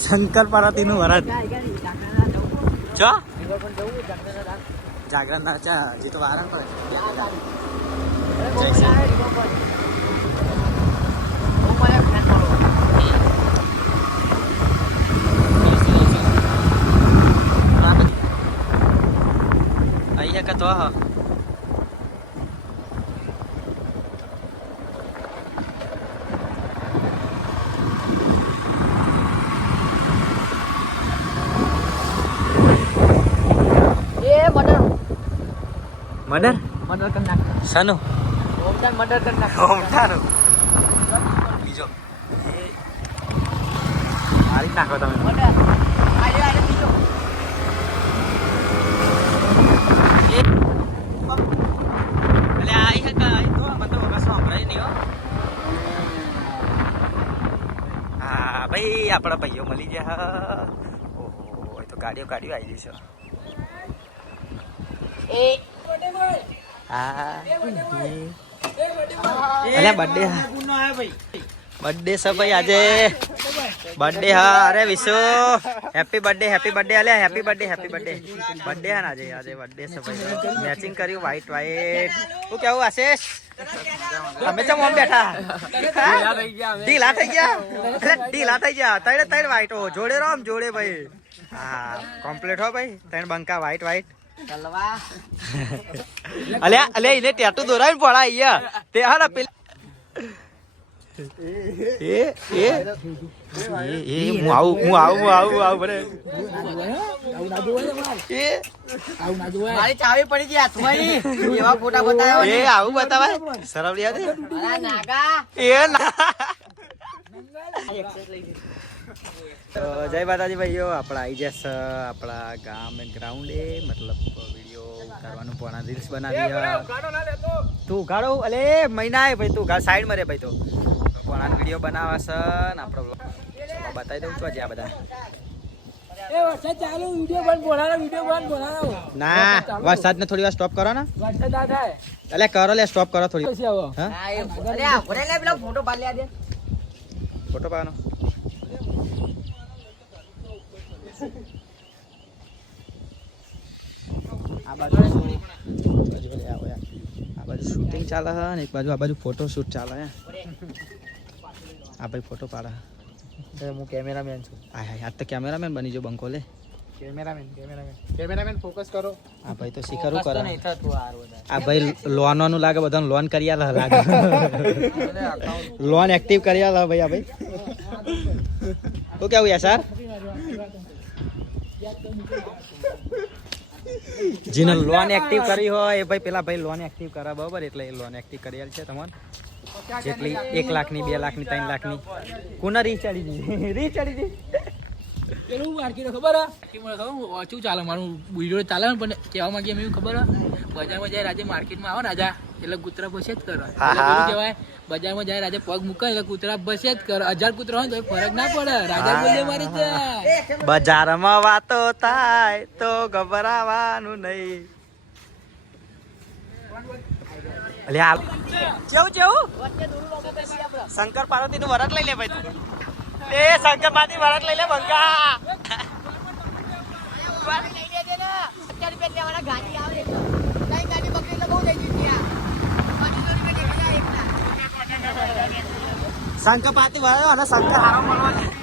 શંકર પાર્વતી નું વરત ચો? જાગરણ ના ચા, હજી તો વારણ પર અહીંયા કતો હા મર્ડર? મર્ડર કરી નાખ. શાનું? ઓમદાન મર્ડર કરી નાખ. હોમટાનું બીજો. મારી જ નાખો તમે. ભાઈ આપણા ભાઈઓ મળી ગયા. ઓહો એ તો ગાડીઓ ગાડીઓ આવી ગઈ છે. એ અલ્યા બર્થડે બર્થડે છે ભાઈ આજે. બર્થડે હા. અરે Vishu happy birthday happy birthday અલ્યા happy birthday happy birthday birthday હા આજે આજે બર્થડે છે ભાઈ. મેચિંગ કર્યું વ્હાઈટ વ્હાઈટ હું કેવું આશીષ? અમે તો મોમ બેઠા? ઢીલા થઈ ગયા ઢીલા થઈ ગયા? ત્રણ ત્રણ વ્હાઈટો જોડે રહો જોડે ભાઈ. હા કોમ્પ્લીટ હો ભાઈ. ત્રણ બંકા વ્હાઈટ વ્હાઈટ અલ્યા અલ્યા એને ટેટુ દોરાવીને પડા અહીંયા. તે હા ને પેલા એ એ. એ એ હું આવું હું આવું હું આવું આવું એ. મારી ચાવી પડી ગઈ હાથમાં એવા ફોટા બતાવ્યો એ આવું બતાવાય. નાગા. એ ના. જય માતાજી ભાઈઓ આપણા આઈ જશે આપણા ગામ ગ્રાઉન્ડ એ મતલબ વીડિયો પણ પોણા રીલ્સ બનાવી તું. ઉઘાડો અલે મહિના આવે ભાઈ તું ઉઘાડ સાઈડમાં રે ભાઈ તો. આ વીડિયો બનાવવા છે ને આપણો. બતાવી દઉં છું આજે આ બધા. એ વરસાદ ચાલુ વિડિયો બંધ બોલાવો વિડિયો બંધ બોલાવો. ના વરસાદ ને થોડી વાર સ્ટોપ કરો ને. એટલે કરો લે સ્ટોપ કરો થોડી. ફોટો પાડ ફોટો પાવાનો આ બાજુ બાજુ ઓલે આવો આ બાજુ શૂટિંગ ચાલે છે ને એક બાજુ આ બાજુ ફોટો શૂટ ચાલે હે. આ ભાઈ ફોટો પાડે. હું. કેમેરામેન છું. હા હા આજ તો કેમેરામેન બની જો બંકો લે. કેમેરામેન કેમેરામેન કેમેરામેન ફોકસ કરો. આ ભાઈ તો શીખરું કરે નહીં આ ભાઈ લોન ભાઈ લોનવાનું લાગે બધાને લોન કરી આલા લાગે. લોન એક્ટિવ કરી આલા ભાઈ આ ભાઈ. તો કેવું યાર સર? જેને લોન એક્ટિવ કરી હોય, એ ભાઈ પેલા ભાઈ લોન એક્ટિવ કરે બરોબર? એટલે એ લોન એક્ટિવ કરી છે તમને જેટલી એક લાખની, બે લાખની, ત્રણ લાખની. કોના રી ચડી દી. રી ચડી દી. પેલું માર્કેટ ખબર હે? ઓછું ચાલે? મારું વિડિયો ચાલે પણ કહેવા માંગે એમ ખબર હે? બજારમાં જાય રાજે માર્કેટમાં આવો ને રાજા એટલે કૂતરા બસે જ કરો. કહેવાય બજારમાં જાય રાજા પગ મૂકે એટલે કૂતરા બસે જ કરો. હજાર કૂતરા હોય તો ફરક ના પડે. રાજા બોલે મારી જાય બજારમાં વાતો થાય તો ગભરાવાનું નહીં. કેવું કેવું શંકર પાર્વતી નું વરત લઈ લે ભાઈ તું. એ શંકર પાર્વતી વરત લઈ લે બંકા શંકર પાતી વાળો અને શંકર હારો મળવા